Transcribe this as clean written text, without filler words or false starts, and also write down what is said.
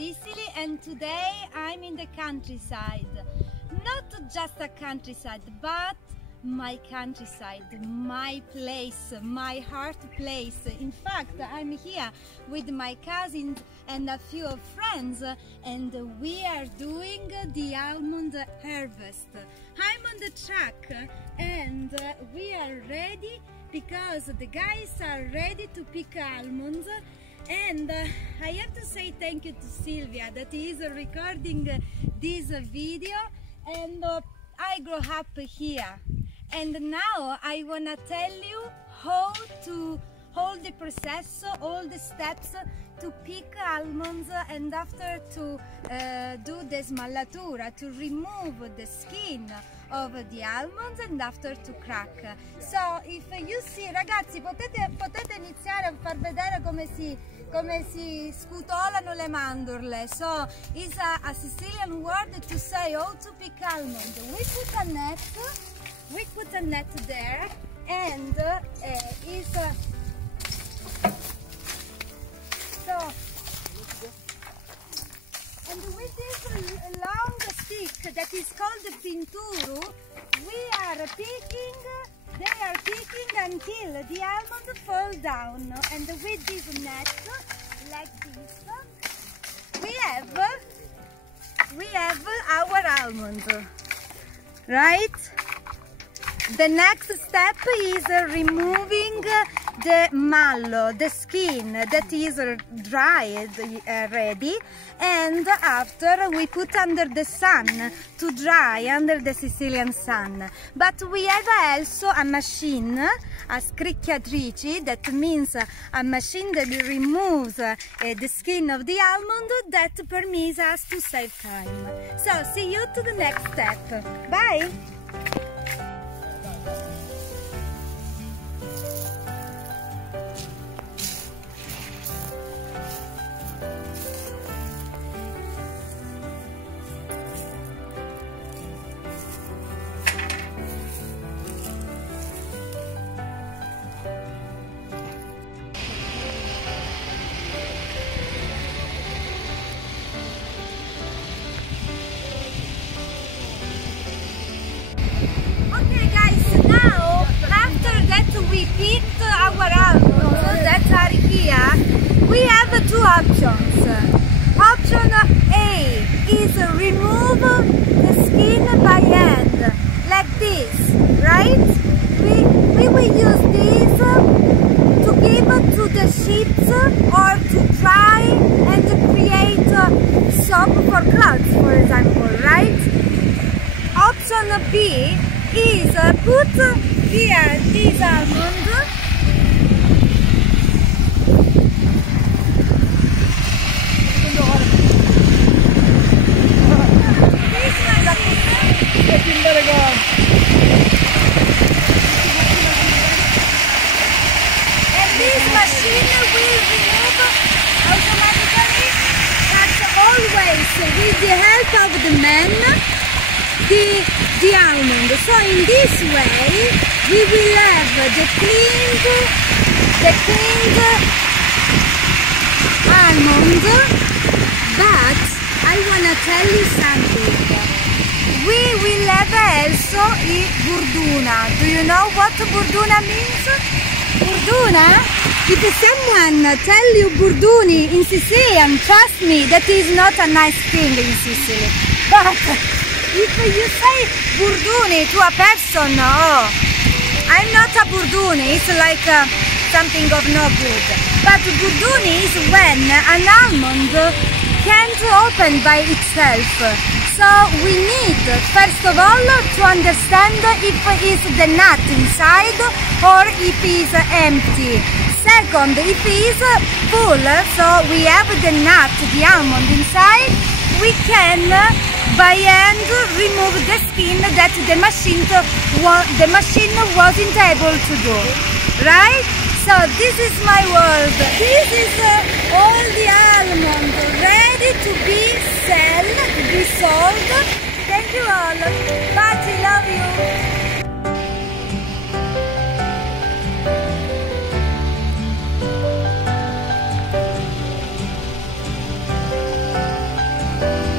Sicily, and today I'm in the countryside. Not just a countryside, but my countryside, my place, my heart place. In fact, I'm here with my cousins and a few friends, and we are doing the almond harvest. I'm on the truck and we are ready because the guys are ready to pick almonds. And I have to say thank you to Silvia that is recording this video, and I grew up here, and now I wanna tell you how to all the process, all the steps to pick almonds, and after to do the smallatura, to remove the skin of the almonds, and after to crack. So if you see, ragazzi, potete iniziare a far vedere come si scutolano le mandorle. So it's a Sicilian word to say how to pick almonds. We put a net there, and and with this long stick that is called the Pintùru, we are picking, they are picking until the almond fall down. And with this net, like this, we have our almond, right? The next step is removing the mallo, the skin that is dried ready, and after we put under the sun to dry under the Sicilian sun. But we have also a machine, a Scricchiàri, that means a machine that removes the skin of the almond, that permits us to save time. So see you to the next step. Bye! We picked our almonds that are here. We have two options. Option A is remove the skin by hand, like this, right? We will use this to give to the sheep or to dry and create soap for clothes, for example, right? Option B is put here this almond, and this machine will remove automatically, but always with the help of the man, the almond. So in this way we will have the cleaned almond. But I wanna tell you something. We will have also a burduna. Do you know what burduna means? Burduna? If someone tell you burduni in Sicilian, trust me, that is not a nice thing in Sicily. But if you say burduni to a person, oh, I'm not a burduni, it's like something of no good. But burduni is when an almond can't open by itself. So we need, first of all, to understand if it's the nut inside or if it's empty. Second, if it's full, so we have the nut, the almond inside, we can by hand remove the skin that the machine wasn't able to do, right? So this is my world. This is all the almond ready to be sold. Thank you all. Bye, love you. Bye.